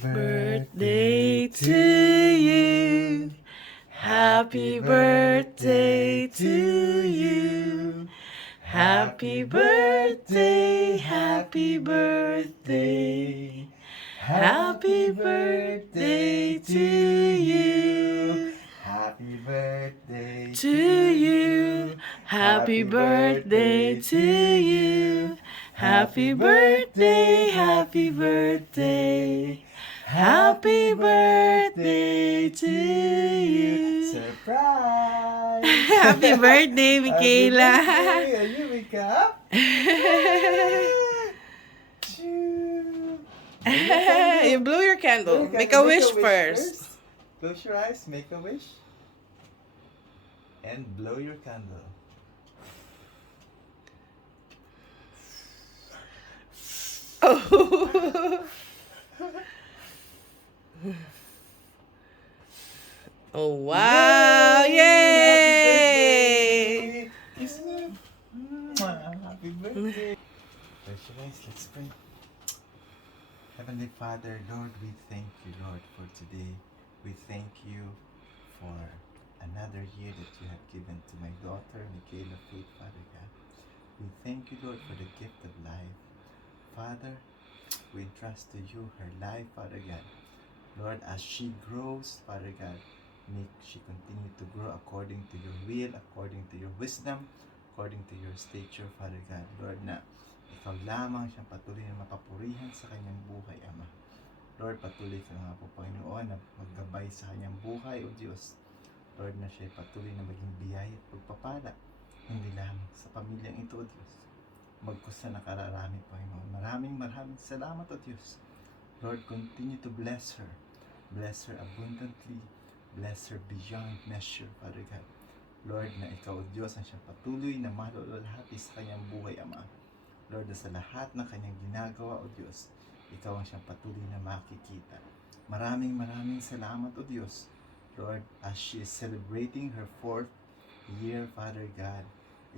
birthday to you. Happy birthday to you. Happy birthday, happy birthday. Happy birthday to you. Happy birthday To you. Happy birthday to you. Happy birthday, happy birthday. Happy birthday to you. Surprise! Happy birthday, Michaela. Happy birthday! Are you wake up? You blow your candle. Make a wish first. Close your eyes, make a wish. And blow your candle. Oh. Oh, wow. Yay! Kiss me. Happy birthday. Close your eyes, let's pray. Heavenly Father, Lord, we thank you, Lord, for today. We thank you for another year that you have given to my daughter, Michaela Faith, Father God. We thank you, Lord, for the gift of life. Father, we entrust to you her life, Father God. Lord, as she grows, Father God, make she continue to grow according to your will, according to your wisdom, according to your stature, Father God. Lord, na ikaw lamang siyang patuloy na mapapurihan sa kanyang buhay, Ama. Lord, patuloy ka nga po, Panginoon, na maggabay sa kanyang buhay, O Diyos. Lord, na siya patuloy na maging biyaya at pagpapala, hindi lamang sa pamilyang ito, O Diyos. Magkus na nakararami, Panginoon. Maraming salamat, O Diyos. Lord, continue to bless her. Bless her abundantly. Bless her beyond measure, Father God. Lord, na ikaw, O Diyos, ang siyang patuloy na malululhati sa kanyang buhay, Ama. Lord, na sa lahat ng kanyang ginagawa, O Diyos, ikaw ang siyang patuloy na makikita. Maraming salamat, O Diyos. Lord, as she is celebrating her 4th year, Father God,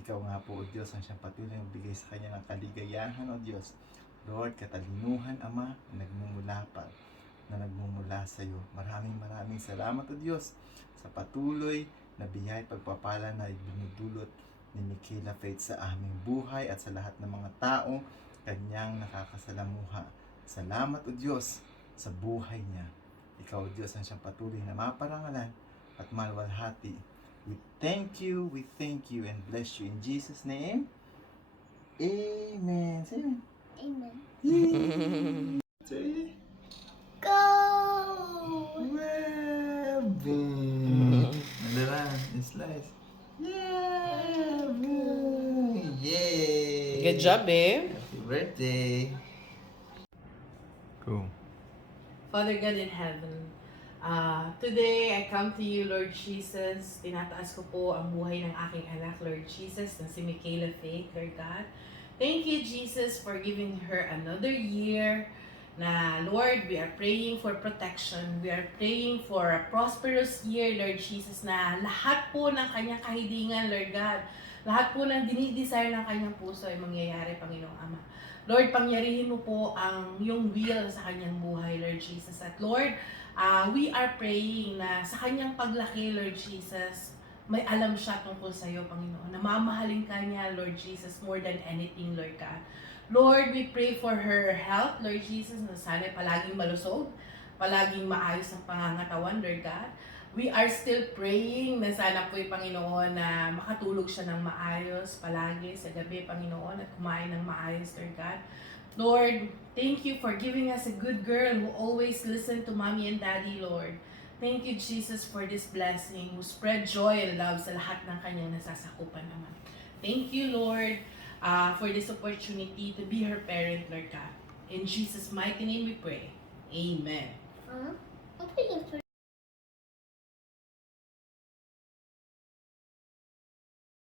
ikaw nga po, O Diyos, ang siyang patuloy na bigay sa kanya ng kaligayahan, O Diyos. Lord, katalinuhan, Ama, na nagmumula sa iyo. Maraming salamat, O Diyos, sa patuloy na biyaya pagpapala na ibinudulot ni Michaela Faith sa aming buhay at sa lahat ng mga taong kanyang nakakasalamuha. Salamat, O Diyos, sa buhay niya. Ikaw, O Diyos, ang siyang patuloy na maparangalan at malwalhati. We thank you, and bless you in Jesus' name. Amen. Say amen. Amen. Say Go! well, boom. Nadaran, slice. Yeah, boom. Yay. Good job, babe. Happy birthday. Cool. Father God in heaven, today I come to you, Lord Jesus. Tinataas ko po ang buhay ng aking anak, Lord Jesus, na si Michaela Faith, Lord God. Thank you, Jesus, for giving her another year. Na, Lord, we are praying for protection. We are praying for a prosperous year, Lord Jesus, na lahat po ng kanyang kahilingan, Lord God, lahat po ng dinidesire ng kanyang puso ay mangyayari, Panginoong Ama. Lord, pangyarihin mo po ang yung will sa kanyang buhay, Lord Jesus. At Lord, we are praying na sa kanyang paglaki, Lord Jesus, may alam siya tungkol sa iyo, Panginoon. Namamahalin ka niya, Lord Jesus, more than anything, Lord God. Lord, we pray for her health, Lord Jesus, na sana palaging malusog, palaging maayos ang pangangatawan, Lord God. We are still praying na sana po yung Panginoon na makatulog siya ng maayos palagi sa gabi, Panginoon, at kumain ng maayos, Lord God. Lord, thank you for giving us a good girl who always listen to mommy and daddy, Lord. Thank you, Jesus, for this blessing who spread joy and love sa lahat ng kanyang nasasakupan naman. Thank you, Lord, for this opportunity to be her parent, Lord God. In Jesus' mighty name we pray. Amen. I'm playing for